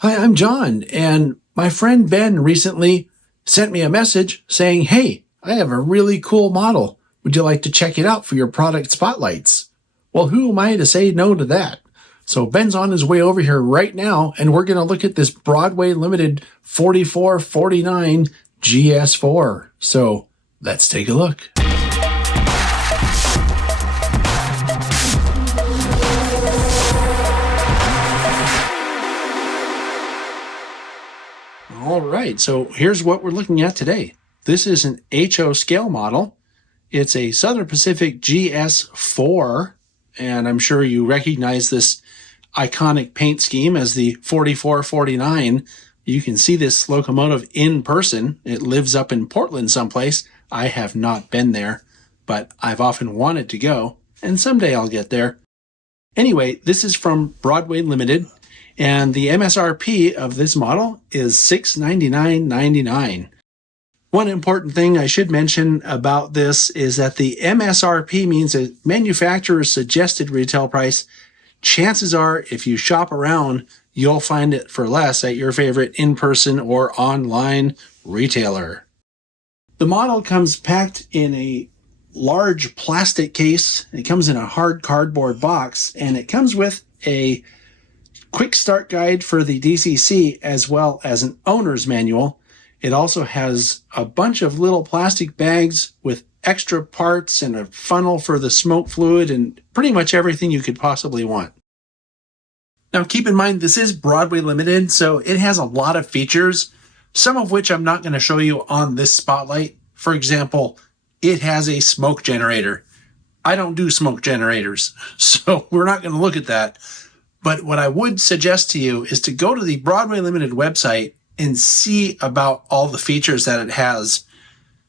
Hi, I'm John, and my friend Ben recently sent me a message saying, hey, I have a really cool model. Would you like to check it out for your product spotlights? Well, who am I to say no to that? So Ben's on his way over here right now, and we're going to look at this Broadway Limited 4449 GS-4. So let's take a look. All right, so here's what we're looking at today. This is an HO scale model. It's a Southern Pacific GS-4, and I'm sure you recognize this iconic paint scheme as the 4449. You can see this locomotive in person. It lives up in Portland someplace. I have not been there, but I've often wanted to go, and someday I'll get there. Anyway, this is from Broadway Limited. And the MSRP of this model is $699.99. One important thing I should mention about this is that the MSRP means a manufacturer's suggested retail price. Chances are, if you shop around, you'll find it for less at your favorite in-person or online retailer. The model comes packed in a large plastic case. It comes in a hard cardboard box, and it comes with a quick start guide for the DCC as well as an owner's manual. It also has a bunch of little plastic bags with extra parts and a funnel for the smoke fluid and pretty much everything you could possibly want. Now keep in mind this is Broadway Limited, so it has a lot of features, some of which I'm not going to show you on this spotlight. For example, it has a smoke generator. I don't do smoke generators, so we're not going to look at that. But what I would suggest to you is to go to the Broadway Limited website and see about all the features that it has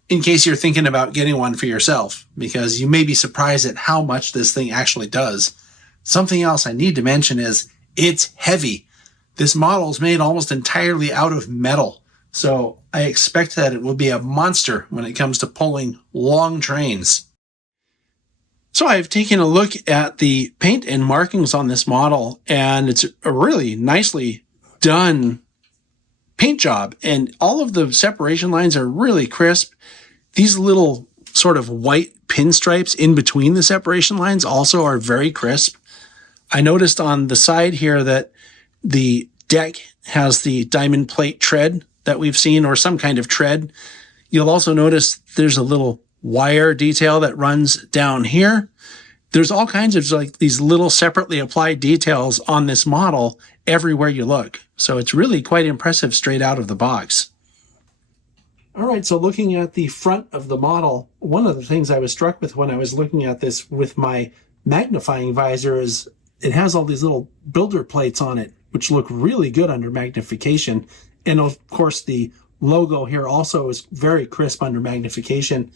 in case you're thinking about getting one for yourself, because you may be surprised at how much this thing actually does. Something else I need to mention is it's heavy. This model is made almost entirely out of metal, so I expect that it will be a monster when it comes to pulling long trains. So I've taken a look at the paint and markings on this model, and it's a really nicely done paint job. And all of the separation lines are really crisp. These little sort of white pinstripes in between the separation lines also are very crisp. I noticed on the side here that the deck has the diamond plate tread that we've seen, or some kind of tread. You'll also notice there's a little wire detail that runs down here. There's all kinds of like these little separately applied details on this model everywhere you look. So it's really quite impressive straight out of the box. All right, so looking at the front of the model, one of the things I was struck with when I was looking at this with my magnifying visor is it has all these little builder plates on it, which look really good under magnification. And of course, the logo here also is very crisp under magnification.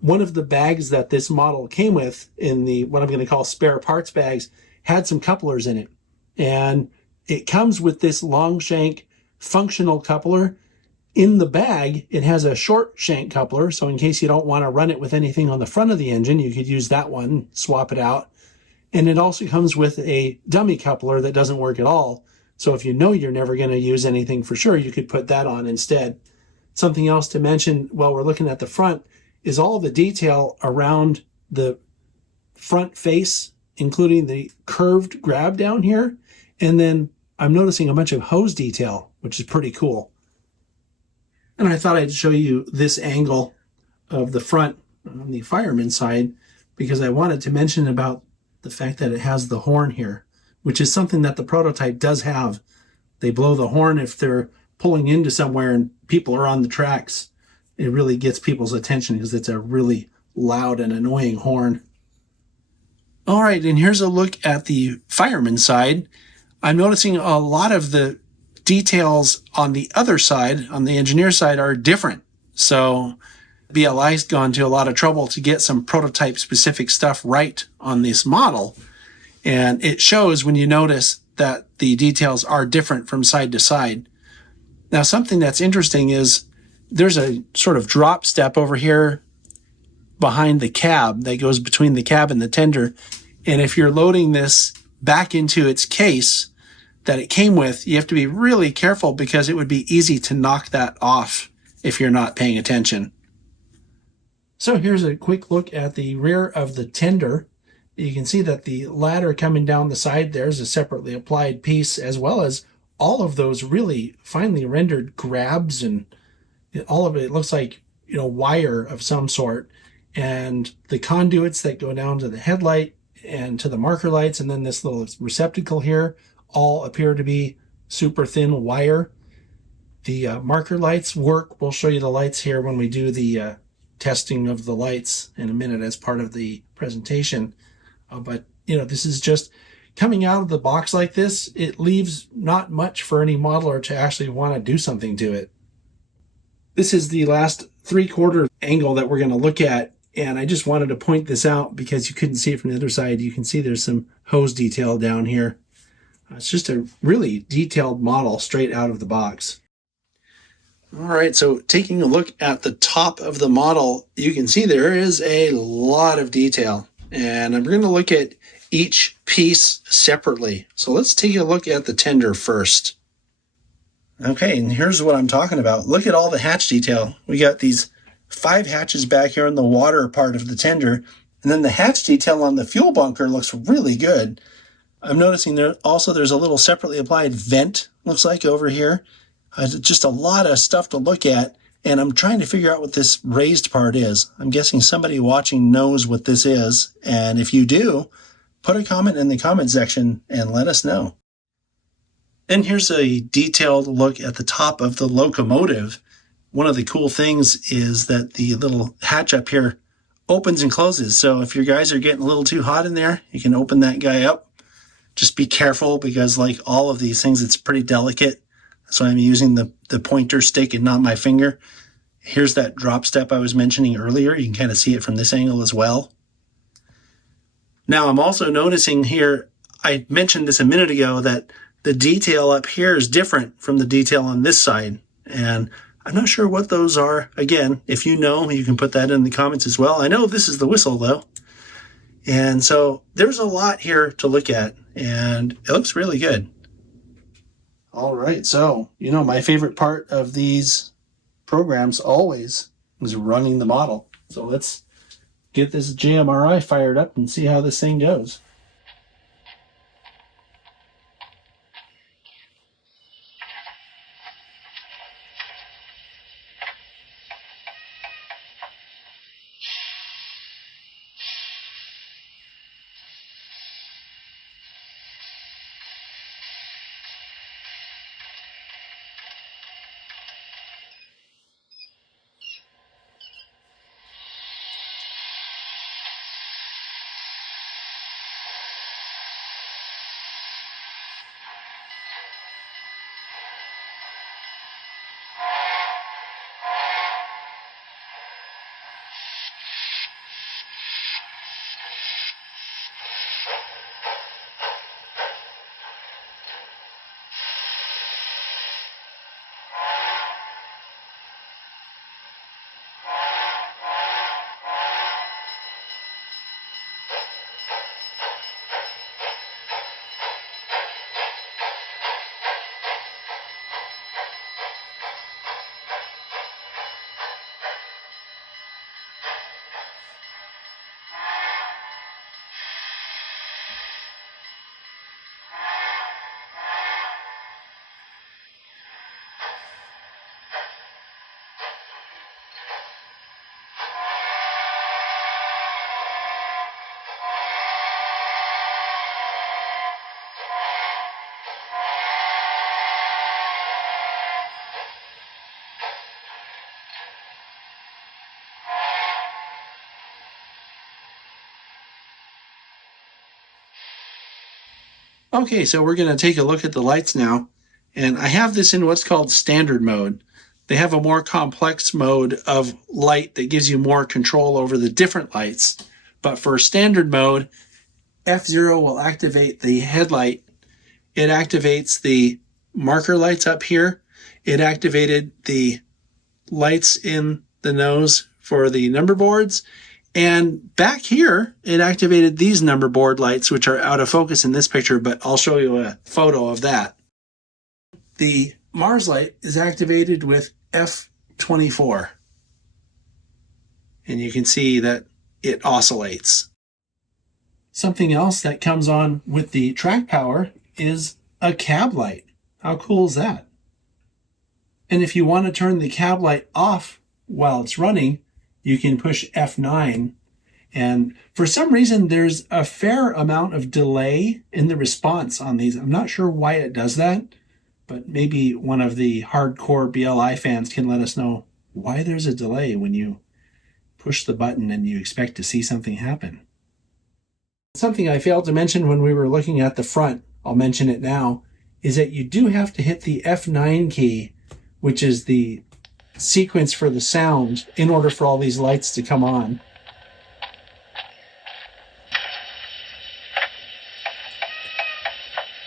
One of the bags that this model came with in the, what I'm going to call spare parts bags, had some couplers in it. And it comes with this long shank functional coupler. In the bag, it has a short shank coupler. So in case you don't want to run it with anything on the front of the engine, you could use that one, swap it out. And it also comes with a dummy coupler that doesn't work at all. So if you know you're never going to use anything for sure, you could put that on instead. Something else to mention while we're looking at the front is all the detail around the front face, including the curved grab down here. And then I'm noticing a bunch of hose detail, which is pretty cool. And I thought I'd show you this angle of the front on the fireman side, because I wanted to mention about the fact that it has the horn here, which is something that the prototype does have. They blow the horn if they're pulling into somewhere and people are on the tracks. It really gets people's attention because it's a really loud and annoying horn. All right, and here's a look at the fireman side. I'm noticing a lot of the details on the other side, on the engineer side, are different. So BLI's gone to a lot of trouble to get some prototype specific stuff right on this model. And it shows when you notice that the details are different from side to side. Now, something that's interesting is there's a sort of drop step over here behind the cab that goes between the cab and the tender. And if you're loading this back into its case, that it came with, you have to be really careful because it would be easy to knock that off if you're not paying attention. So here's a quick look at the rear of the tender. You can see that the ladder coming down the side there is a separately applied piece, as well as all of those really finely rendered grabs, and all of it looks like, you know, wire of some sort, and the conduits that go down to the headlight and to the marker lights, and then this little receptacle here all appear to be super thin wire. The marker lights work. We'll show you the lights here when we do the testing of the lights in a minute as part of the presentation. But you know, this is just coming out of the box like this. It leaves not much for any modeler to actually want to do something to it. This is the last 3/4 angle that we're going to look at, and I just wanted to point this out because you couldn't see it from the other side. You can see there's some hose detail down here. It's just a really detailed model straight out of the box. All right, so taking a look at the top of the model, you can see there is a lot of detail, and I'm going to look at each piece separately. So let's take a look at the tender first. Okay, and here's what I'm talking about. Look at all the hatch detail. We got these 5 hatches back here in the water part of the tender, and then the hatch detail on the fuel bunker looks really good. I'm noticing there's a little separately applied vent, looks like, over here. Just a lot of stuff to look at, and I'm trying to figure out what this raised part is. I'm guessing somebody watching knows what this is, and if you do, put a comment in the comment section and let us know. And here's a detailed look at the top of the locomotive. One of the cool things is that the little hatch up here opens and closes. So if your guys are getting a little too hot in there, you can open that guy up. Just be careful because, like all of these things, it's pretty delicate. So I'm using the pointer stick and not my finger. Here's that drop step I was mentioning earlier. You can kind of see it from this angle as well. Now I'm also noticing here, I mentioned this a minute ago, that the detail up here is different from the detail on this side. And I'm not sure what those are. Again, if you know, you can put that in the comments as well. I know this is the whistle though. And so there's a lot here to look at, and it looks really good. All right, so, you know, my favorite part of these programs always is running the model. So let's get this JMRI fired up and see how this thing goes. Okay, so we're going to take a look at the lights now, and I have this in what's called standard mode. They have a more complex mode of light that gives you more control over the different lights. But for standard mode, F0 will activate the headlight. It activates the marker lights up here. It activated the lights in the nose for the number boards. And back here, it activated these number board lights, which are out of focus in this picture, but I'll show you a photo of that. the Mars light is activated with F24. And you can see that it oscillates. Something else that comes on with the track power is a cab light. How cool is that? And if you want to turn the cab light off while it's running, you can push F9. And for some reason, there's a fair amount of delay in the response on these. I'm not sure why it does that, but maybe one of the hardcore BLI fans can let us know why there's a delay when you push the button and you expect to see something happen. Something I failed to mention when we were looking at the front, I'll mention it now, is that you do have to hit the F9 key, which is the sequence for the sound, in order for all these lights to come on.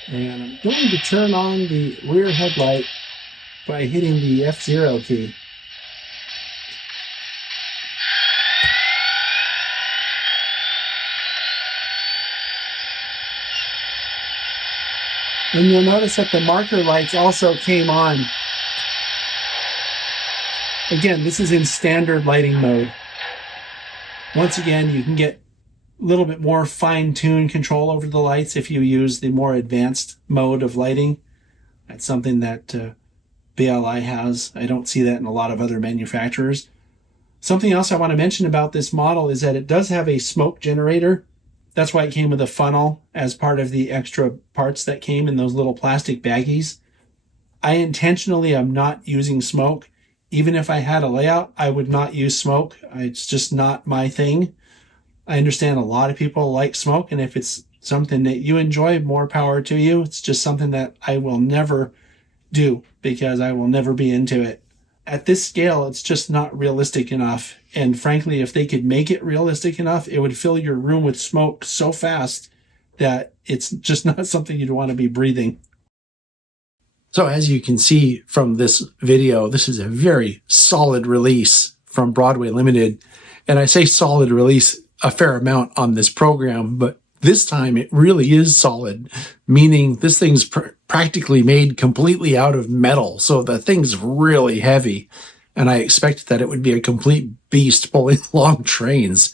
And I'm going to turn on the rear headlight by hitting the F0 key. And you'll notice that the marker lights also came on. Again, this is in standard lighting mode. Once again, you can get a little bit more fine-tuned control over the lights if you use the more advanced mode of lighting. That's something that BLI has. I don't see that in a lot of other manufacturers. Something else I want to mention about this model is that it does have a smoke generator. That's why it came with a funnel as part of the extra parts that came in those little plastic baggies. I intentionally am not using smoke. Even if I had a layout, I would not use smoke. It's just not my thing. I understand a lot of people like smoke, and if it's something that you enjoy, more power to you. It's just something that I will never do because I will never be into it. At this scale, it's just not realistic enough. And frankly, if they could make it realistic enough, it would fill your room with smoke so fast that it's just not something you'd want to be breathing. So as you can see from this video, this is a very solid release from Broadway Limited. And I say solid release a fair amount on this program, but this time it really is solid, meaning this thing's practically made completely out of metal. So the thing's really heavy. And I expected that it would be a complete beast pulling long trains.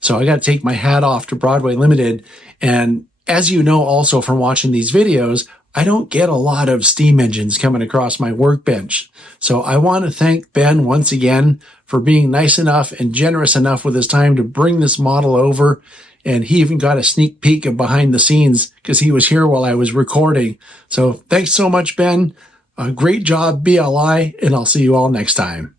So I got to take my hat off to Broadway Limited. And as you know, also from watching these videos, I don't get a lot of steam engines coming across my workbench. So I want to thank Ben once again for being nice enough and generous enough with his time to bring this model over. And he even got a sneak peek of behind the scenes because he was here while I was recording. So thanks so much, Ben. Great job, BLI, and I'll see you all next time.